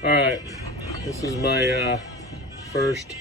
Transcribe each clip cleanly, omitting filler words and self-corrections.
All right, this is my first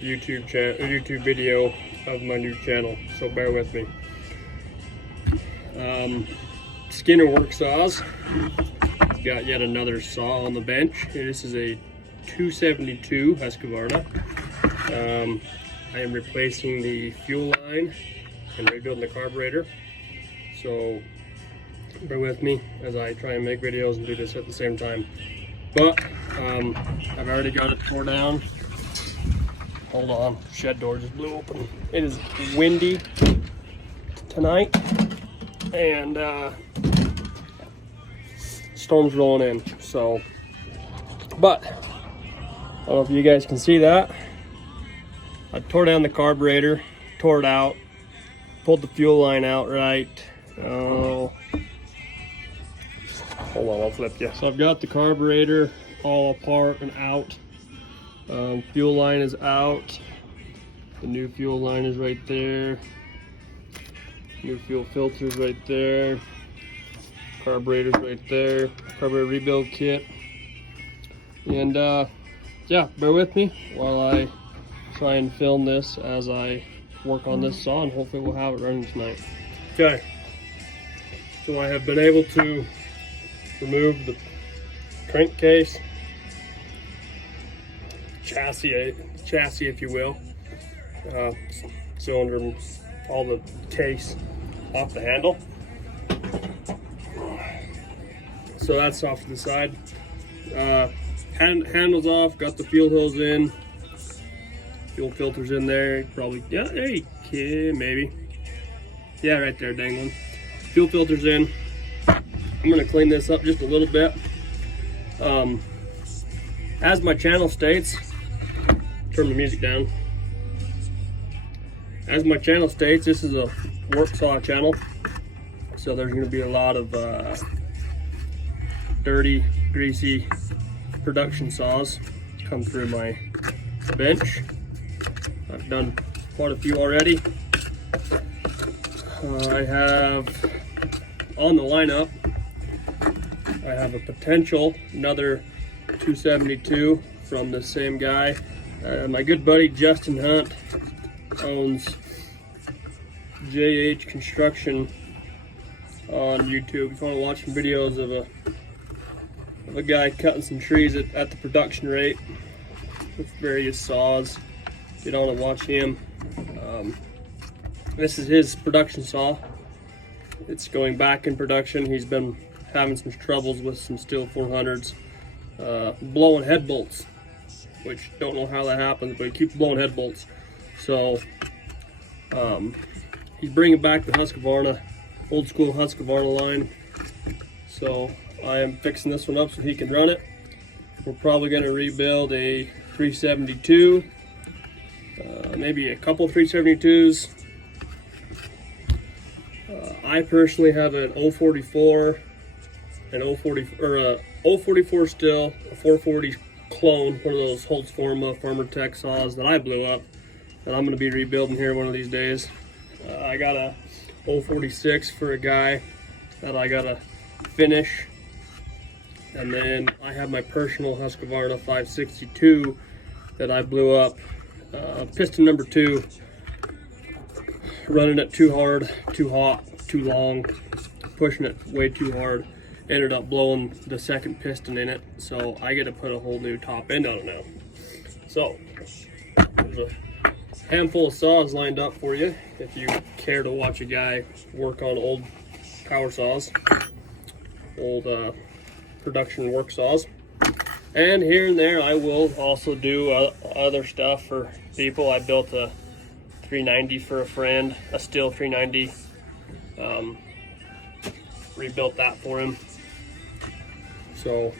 YouTube video of my new channel, so bear with me. Skinner work saws. Got yet another saw on the bench. This is a 272 Husqvarna. I am replacing the fuel line and rebuilding the carburetor. So bear with me as I try and make videos and do this at the same time. But I've already got it tore down. Hold on, shed door just blew open. It is windy tonight, and storm's rolling in. So, but I don't know if you guys can see that. I tore down the carburetor, tore it out, pulled the fuel line out right. Oh, hold on, I'll flip you. So I've got the carburetor all apart and out. Fuel line is out. The new fuel line is right there. New fuel filters right there. Carburetor's right there. Carburetor rebuild kit. And yeah, bear with me while I try and film this as I work on this saw, and hopefully we'll have it running tonight. Okay, so I have been able to remove the crankcase, chassis if you will, cylinder, all the case off the handle. So that's off to the side. Handles off, got the fuel hose in, fuel filters in there, probably, yeah, there you can, maybe. Yeah, right there, dangling. Fuel filters in. I'm gonna clean this up just a little bit. As my channel states, turn the music down. As my channel states, this is a work saw channel. So there's gonna be a lot of dirty, greasy production saws come through my bench. I've done quite a few already. I have on the lineup, I have a potential another 272 from the same guy. My good buddy Justin Hunt owns JH Construction on YouTube. If you want to watch some videos of a guy cutting some trees at the production rate with various saws, get on and watch him. This is his production saw. It's going back in production. He's been having some troubles with some steel 400s, blowing head bolts, which don't know how that happens, but he keeps blowing head bolts. So he's bringing back the Husqvarna, old school Husqvarna line. So I am fixing this one up so he can run it. We're probably going to rebuild a 372, maybe a couple 372s. I personally have an 044, an 044 still, a 440 clone, one of those Husqvarna Farmer Tech saws that I blew up, that I'm going to be rebuilding here one of these days. I got a 046 for a guy that I got to finish. And then I have my personal Husqvarna 562 that I blew up. Piston number 2, running it too hard, too hot, too long, pushing it way too hard. Ended up blowing the second piston in it, so I get to put a whole new top end on it now. So there's a handful of saws lined up for you if you care to watch a guy work on old power saws, old production work saws. And here and there I will also do other stuff for people. I built a 390 for a friend, a steel 390. Rebuilt that for him. So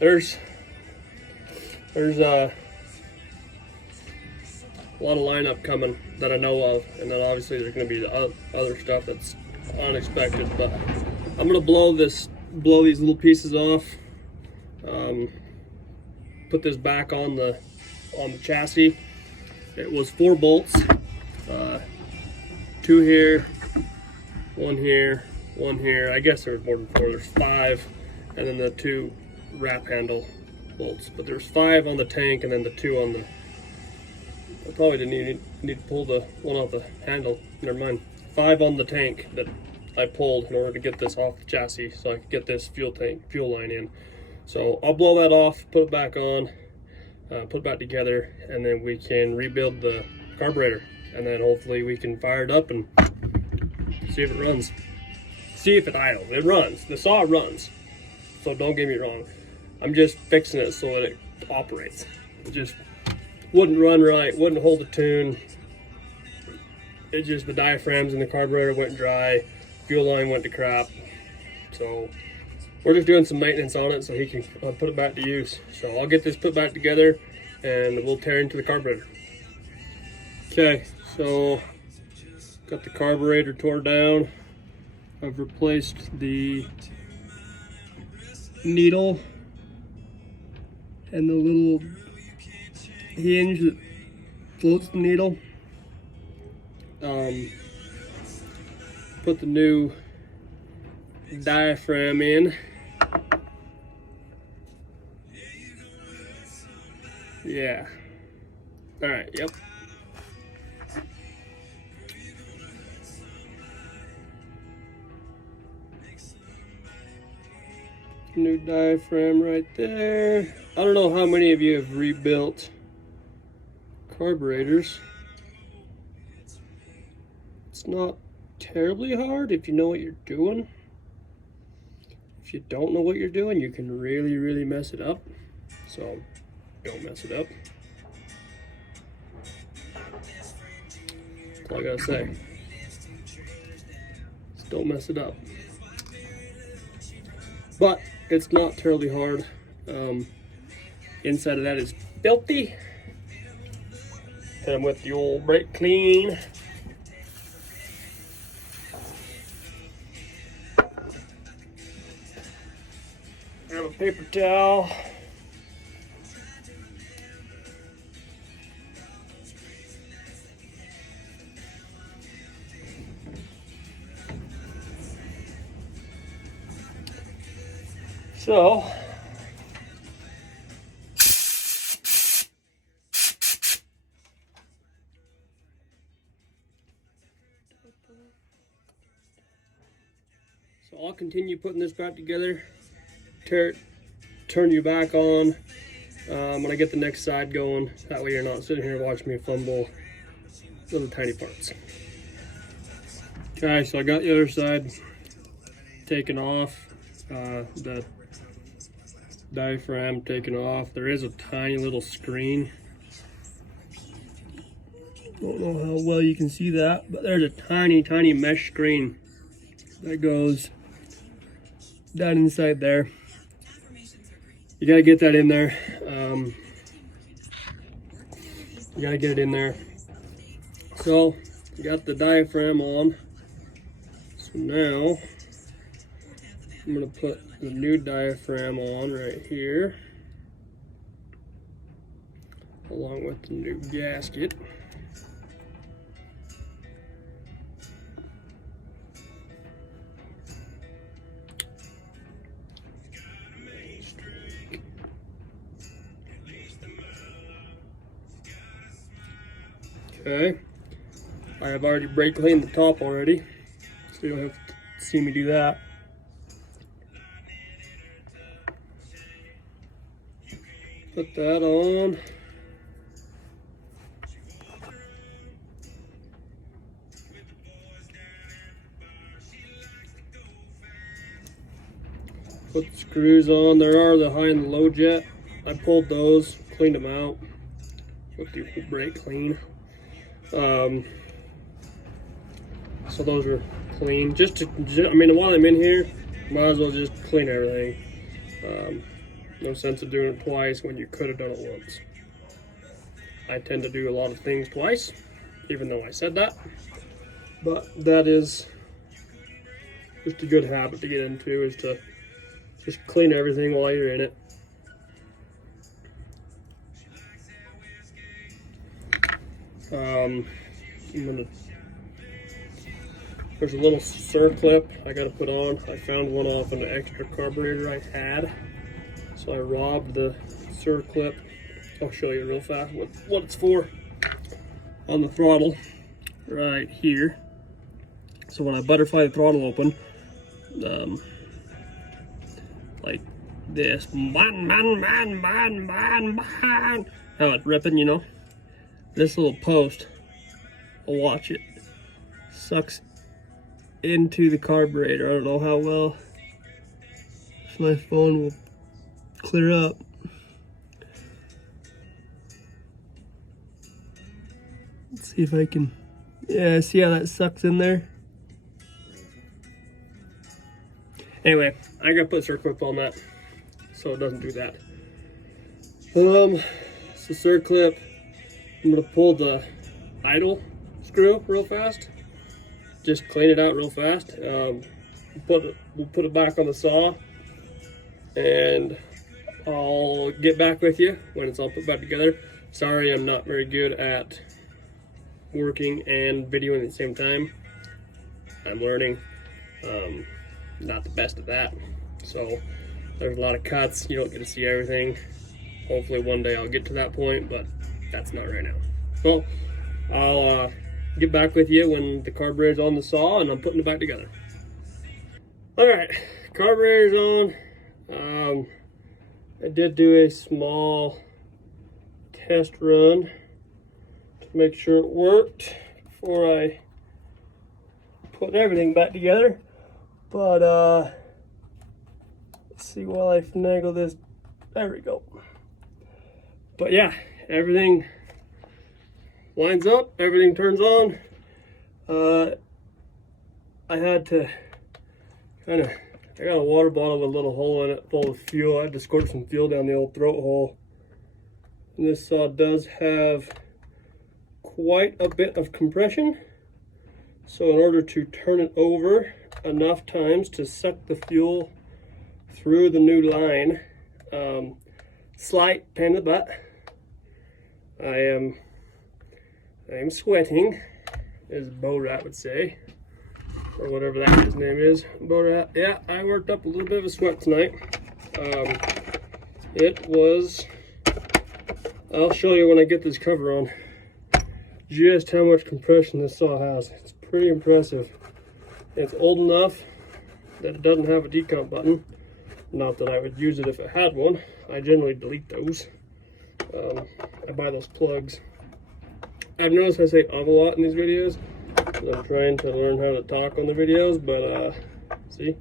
there's a lot of lineup coming that I know of, and then obviously there's going to be the other stuff that's unexpected. But I'm going to blow these little pieces off. Put this back on the chassis. It was 4 bolts, 2 here, 1 here, 1 here. I guess there's more than 4. There's 5, and then the 2 wrap handle bolts, but there's 5 on the tank and then the 2 on the, I probably didn't need to pull the one off the handle, never mind. 5 on the tank that I pulled in order to get this off the chassis so I could get this fuel line in. So I'll blow that off, put it back on, put it back together, and then we can rebuild the carburetor, and then hopefully we can fire it up and see if it runs. See if it idles. It runs. The saw runs. So don't get me wrong. I'm just fixing it so that it operates. It just wouldn't run right, wouldn't hold the tune. It just, the diaphragms in the carburetor went dry, fuel line went to crap. So we're just doing some maintenance on it so he can put it back to use. So I'll get this put back together and we'll tear into the carburetor. Okay, so got the carburetor tore down. I've replaced the needle and the little hinge that floats the needle. Put the new diaphragm in. Yeah. All right, yep. New diaphragm right there. I don't know how many of you have rebuilt carburetors. It's not terribly hard if you know what you're doing. If you don't know what you're doing, you can really mess it up. So don't mess it up. That's all I gotta say. Just don't mess it up. But it's not terribly hard. Inside of that is filthy. Hit them with the old brake clean. Grab a paper towel. So I'll continue putting this back together, turn you back on when I get the next side going. That way you're not sitting here watching me fumble little tiny parts. Okay, so I got the other side taken off, the diaphragm taken off. There is a tiny little screen. Don't know how well you can see that, but there's a tiny mesh screen that goes down inside there. You gotta get that in there. You gotta get it in there. So you got the diaphragm on. So now I'm gonna put the new diaphragm on right here, along with the new gasket. Okay, I have already brake cleaned the top already, so you don't have to see me do that. Put that on. Put the screws on. There are the high and the low jet. I pulled those, cleaned them out with the brake clean. So those are clean. I mean, while I'm in here, might as well just clean everything. No sense of doing it twice when you could have done it once. I tend to do a lot of things twice, even though I said that. But that is just a good habit to get into, is to just clean everything while you're in it. There's a little circlip I gotta put on. I found one off an extra carburetor I had. So I robbed the circlip. I'll show you real fast what it's for on the throttle right here. So when I butterfly the throttle open, like this, how it's ripping, you know, this little post, I'll watch it, sucks into the carburetor. I don't know how well my phone will clear up. Let's see if I can, yeah, see how that sucks in there? Anyway, I gotta put circlip on that so it doesn't do that. It's the circlip. I'm gonna pull the idle screw real fast. Just clean it out real fast. We'll put it back on the saw, and I'll get back with you when it's all put back together. Sorry, I'm not very good at working and videoing at the same time. I'm learning. Not the best at that. So there's a lot of cuts. You don't get to see everything. Hopefully one day I'll get to that point, but that's not right now. So I'll get back with you when the carburetor's on the saw and I'm putting it back together. All right, carburetor's on. I did do a small test run to make sure it worked before I put everything back together. But let's see while I finagle this. There we go. But yeah, everything lines up, everything turns on. I had to I got a water bottle with a little hole in it full of fuel. I had to squirt some fuel down the old throat hole. And this saw does have quite a bit of compression. So in order to turn it over enough times to suck the fuel through the new line, slight pain in the butt. I am sweating, as Bo Rat would say, or whatever that his name is. Bo Rat. Yeah, I worked up a little bit of a sweat tonight. It was, I'll show you when I get this cover on just how much compression this saw has. It's pretty impressive. It's old enough that it doesn't have a decomp button. Not that I would use it if it had one. I generally delete those. I buy those plugs. I've noticed I say a lot in these videos. I'm trying to learn how to talk on the videos, but see?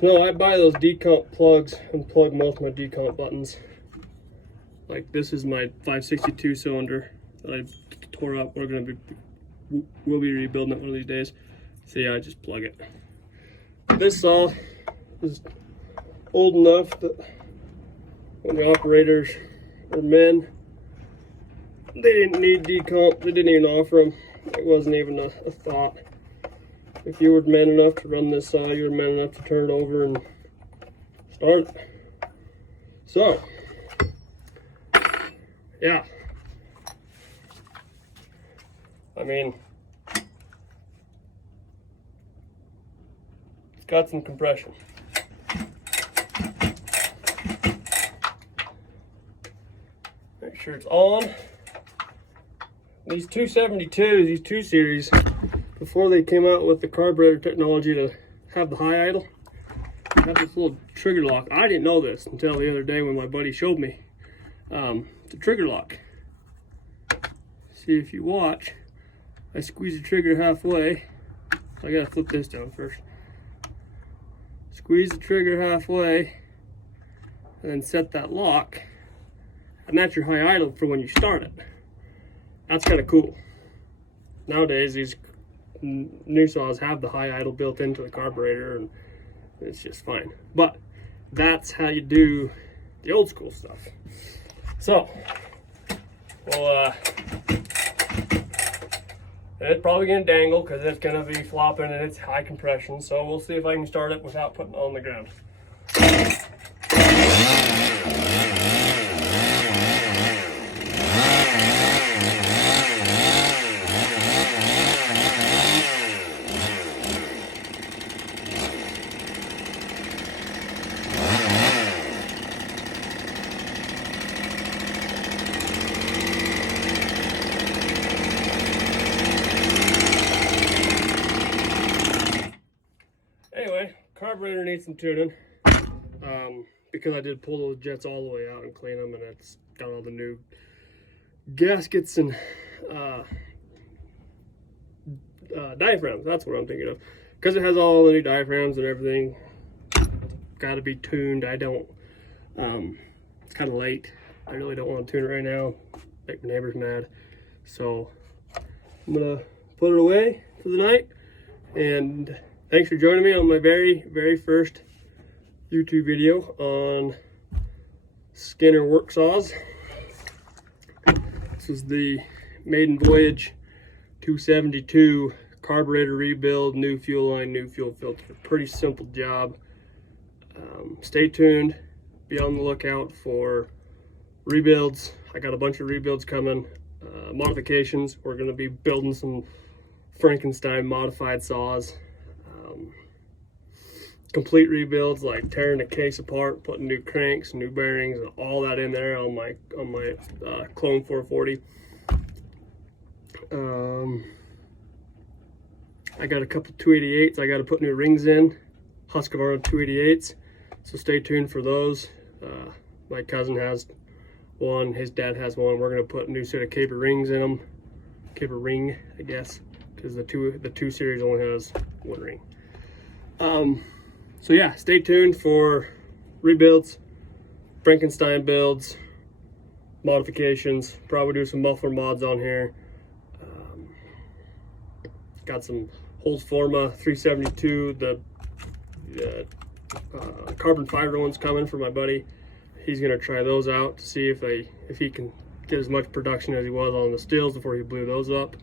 No, I buy those decomp plugs and plug most of my decomp buttons. Like this is my 562 cylinder that I tore up. We'll be rebuilding it one of these days. So yeah, I just plug it. This saw is old enough that when the operators were men, they didn't need decomp. They didn't even offer them. It wasn't even a thought. If you were man enough to run this saw, you were man enough to turn it over and start it. So, yeah. I mean, it's got some compression. Make sure it's on. These 272s, these 2 series, before they came out with the carburetor technology to have the high idle, got this little trigger lock. I didn't know this until the other day when my buddy showed me the trigger lock. See, if you watch, I squeeze the trigger halfway. I gotta flip this down first. Squeeze the trigger halfway and then set that lock, and that's your high idle for when you start it. That's kind of cool. Nowadays, these new saws have the high idle built into the carburetor, and it's just fine. But that's how you do the old school stuff. So, well, it's probably gonna dangle because it's gonna be flopping and it's high compression. So we'll see if I can start it without putting it on the ground. needs some tuning. Because I did pull those jets all the way out and clean them, and it's got all the new gaskets and diaphragms. That's what I'm thinking of. Because it has all the new diaphragms and everything. Got to be tuned. I don't. It's kind of late. I really don't want to tune it right now. Make my neighbors mad. So I'm gonna put it away for the night. And thanks for joining me on my very first YouTube video on Skinner work saws. This is the maiden voyage 272 carburetor rebuild, new fuel line, new fuel filter. Pretty simple job. Stay tuned. Be on the lookout for rebuilds. I got a bunch of rebuilds coming. Modifications. We're going to be building some Frankenstein modified saws. Complete rebuilds, like tearing the case apart, putting new cranks, new bearings, and all that in there on my clone 440. I got a couple 288s. I got to put new rings in, Husqvarna 288s. So stay tuned for those. My cousin has one. His dad has one. We're gonna put a new set of caber rings in them. Caber ring, I guess, because the two series only has one ring. So yeah, stay tuned for rebuilds, Frankenstein builds, modifications. Probably do some muffler mods on here. Got some Husqvarna 372, the carbon fiber ones coming for my buddy. He's gonna try those out to see if he can get as much production as he was on the stills before he blew those up.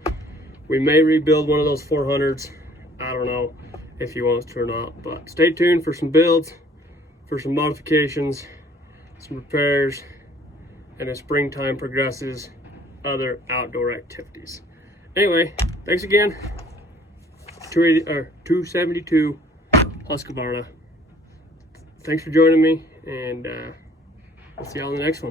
We may rebuild one of those 400s. I don't know if he wants to or not, but stay tuned for some builds, for some modifications, some repairs, and as springtime progresses, other outdoor activities. Anyway, thanks again. 272 Husqvarna. Thanks for joining me, and I'll see y'all in the next one.